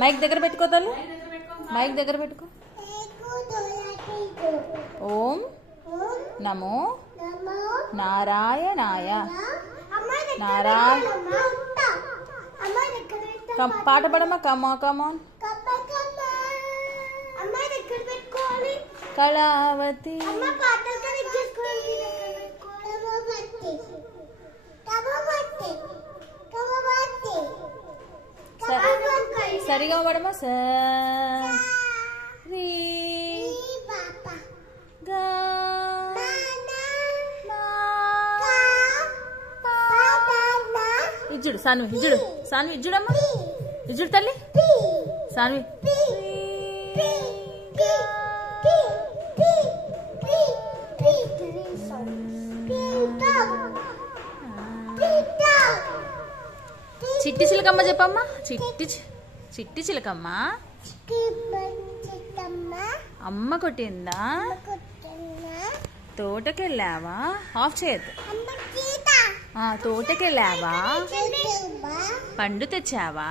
Mic దగ్గర పెట్టుకో తల్లి, మైక్ దగ్గర పెట్టుకో. ఓం నమో నారాయణాయ. పాట పడమ్మా. కమా కమాన్. కళావతి. సరిగా పడమా. సరి గా ఇజ్జుడు సాన్వి, ఇజ్జుడు సాన్వి, ఇజ్జుడమ్మా, ఇజ్జుడు తల్లి సాన్వి. చిట్టి చిలకమ్మ చెప్పమ్మా. చిట్టి చిలకమ్మ అమ్మ కొట్టిందా? తోటకెళ్ళావా? ఆఫ్ చేయద్దు. తోటకెళ్ళావా? పండు తెచ్చావా?